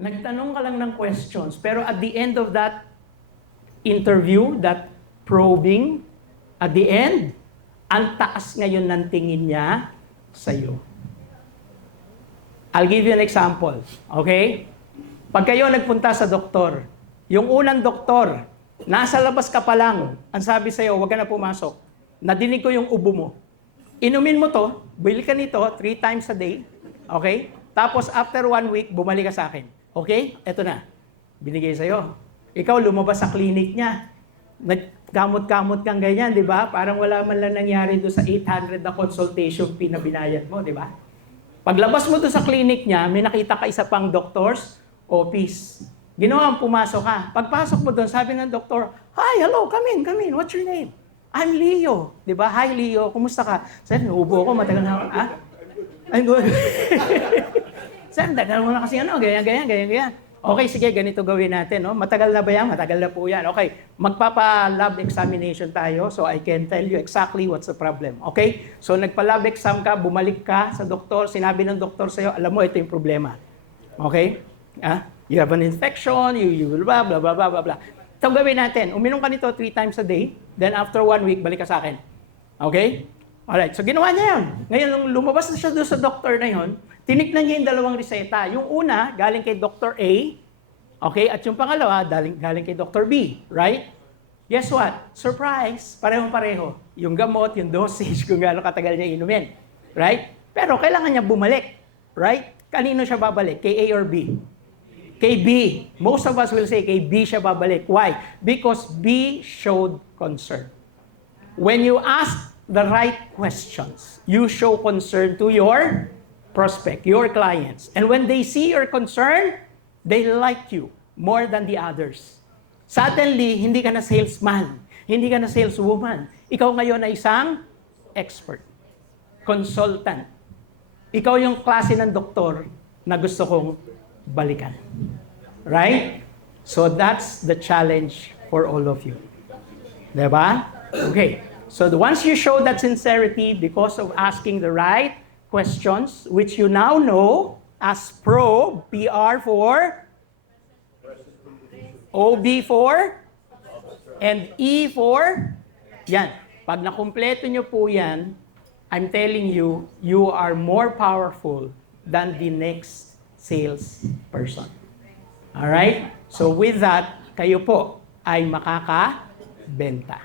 Nagtanong ka lang ng questions, pero at the end of that interview, that probing, at the end, ang taas ngayon ng tingin niya sa'yo. I'll give you an example, okay? Pag kayo nagpunta sa doktor, yung unang doktor, nasa labas ka pa lang, ang sabi sa'yo, huwag ka na pumasok. Nadinig ko yung ubo mo. Inumin mo to, bili ka nito 3 times a day, okay? Tapos after 1 week, bumalik ka sa akin. Okay? Eto na. Binigay sa'yo. Ikaw lumabas sa clinic niya. Nagkamot-kamot kang ganyan, di ba? Parang wala man lang nangyari doon sa 800 na consultation fee na binayad mo, di ba? Paglabas mo doon sa clinic niya, may nakita ka isa pang doctor's office. Ginawa ang pumasok ka. Pagpasok mo doon, sabi ng doktor, "Hi, hello, come in. What's your name?" "I'm Leo." Di ba? "Hi, Leo. Kumusta ka?" "Sir, naubo ko. Matagal na ako." "Ah? I'm good." "Sir, tagal mo na kasi ganyan. Okay, sige, ganito gawin natin. No? Matagal na ba yan? Matagal na po yan. Okay, magpapa-lab examination tayo so I can tell you exactly what's the problem. Okay? So nagpa-lab exam ka, bumalik ka sa doktor, sinabi ng doktor sa'yo, alam mo, ito yung problema. Okay? You have an infection, you blah, blah, blah, blah, blah. Ito gawin natin. Uminom ka nito 3 times a day, then after 1 week, balik ka sa akin. Okay? Alright, so ginawa niya yun. Ngayon, nung lumabas na siya doon sa doktor na yun, tinignan niya yung dalawang reseta. Yung una, galing kay Dr. A, okay? At yung pangalawa, galing kay Dr. B, right? Guess what? Surprise! Parehong-pareho. Yung gamot, yung dosage, kung gaano katagal niya inumin. Right? Pero kailangan niya bumalik. Right? Kanino siya babalik? Kay A or B? Kay B. Most of us will say kay B siya babalik. Why? Because B showed concern. When you ask the right questions, you show concern to your prospect, your clients. And when they see your concern, they like you more than the others. Suddenly, hindi ka na salesman, hindi ka na saleswoman. Ikaw ngayon ay isang expert, consultant. Ikaw yung klase ng doktor na gusto kong balikan. Right? So that's the challenge for all of you. Diba? Okay. So once you show that sincerity because of asking the right questions, which you now know as PRO, PR for, OB for, and E for, yan. Pag nakumpleto nyo po yan, I'm telling you, you are more powerful than the next sales person. Alright? So with that, kayo po ay makakabenta.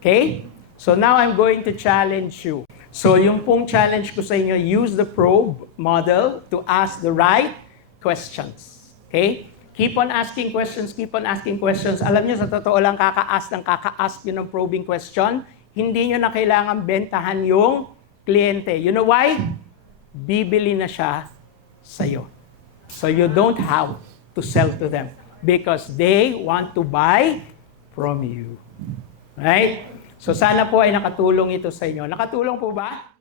Okay? So now I'm going to challenge you. So yung pong challenge ko sa inyo, use the probe model to ask the right questions. Okay? Keep on asking questions, keep on asking questions. Alam niyo, sa totoo lang, kaka-ask yun ng probing question. Hindi nyo na kailangan bentahan yung kliyente. You know why? Bibili na siya sa'yo. So you don't have to sell to them because they want to buy from you. Right? So sana po ay nakatulong ito sa inyo. Nakatulong po ba?